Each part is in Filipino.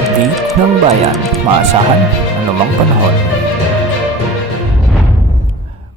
update ng bayan. Maasahan anumang panahon.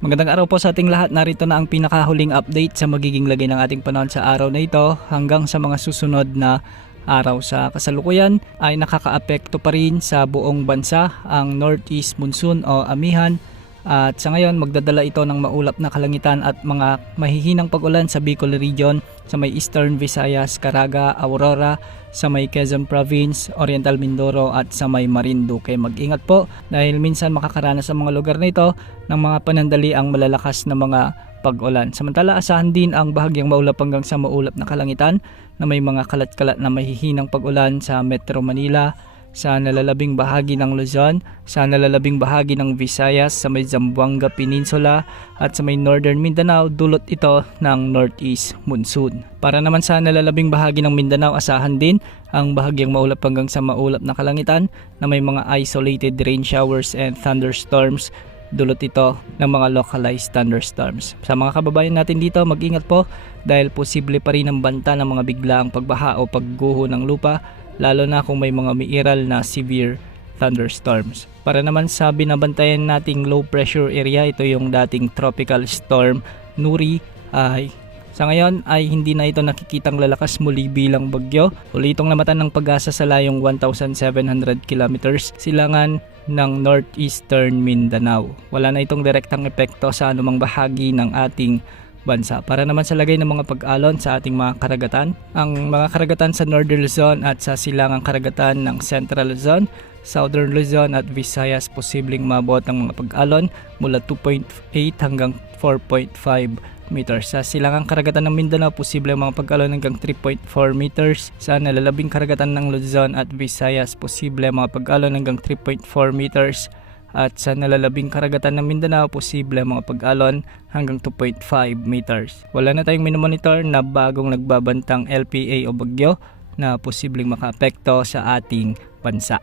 Magandang araw po sa ating lahat. Narito na ang pinakahuling update sa magiging lagay ng ating panahon sa araw na ito hanggang sa mga susunod na araw. Sa kasalukuyan ay nakakaapekto pa rin sa buong bansa ang Northeast Monsoon o amihan. At sa ngayon magdadala ito ng maulap na kalangitan at mga mahihinang pag-ulan sa Bicol Region, sa may Eastern Visayas, Caraga, Aurora, sa may Quezon Province, Oriental Mindoro at sa may Marinduque. Mag-ingat po dahil minsan makakaranas sa mga lugar na ito ng mga panandali ang malalakas na mga pag-ulan. Samantala asahan din ang bahagyang maulap hanggang sa maulap na kalangitan na may mga kalat-kalat na mahihinang pag-ulan sa Metro Manila, sa nalalabing bahagi ng Luzon, sa nalalabing bahagi ng Visayas, sa may Zamboanga Peninsula at sa may Northern Mindanao. Dulot ito ng Northeast Monsoon. Para naman sa nalalabing bahagi ng Mindanao, asahan din ang bahagyang maulap hanggang sa maulap na kalangitan na may mga isolated rain showers and thunderstorms. Dulot ito ng mga localized thunderstorms. Sa mga kababayan natin dito, mag-ingat po dahil posible pa rin ang banta ng mga biglaang pagbaha o pagguho ng lupa, lalo na kung may mga umiiral na severe thunderstorms. Para naman sa binabantayan nating low pressure area, ito yung dating tropical storm Nuri, ay sa ngayon ay hindi na ito nakikitang lalakas muli bilang bagyo. Uli itong namatan ng Pag-asa sa layong 1,700 kilometers silangan ng northeastern Mindanao. Wala na itong direktang epekto sa anumang bahagi ng ating bansa. Para naman sa lagay ng mga pag-alon sa ating mga karagatan, ang mga karagatan sa Northern Luzon at sa silangang karagatan ng Central Luzon, Southern Luzon at Visayas, posibleng mabot ang mga pag-alon mula 2.8 hanggang 4.5 meters. Sa silangang karagatan ng Mindanao, posible ang mga pag-alon hanggang 3.4 meters. Sa nalalabing karagatan ng Luzon at Visayas, posible ang mga pag-alon hanggang 3.4 meters. At sa nalalabing karagatan ng Mindanao, posible ang mga pag-alon hanggang 2.5 meters. Wala na tayong minomonitor na bagong nagbabantang LPA o bagyo na posibleng makaapekto sa ating bansa.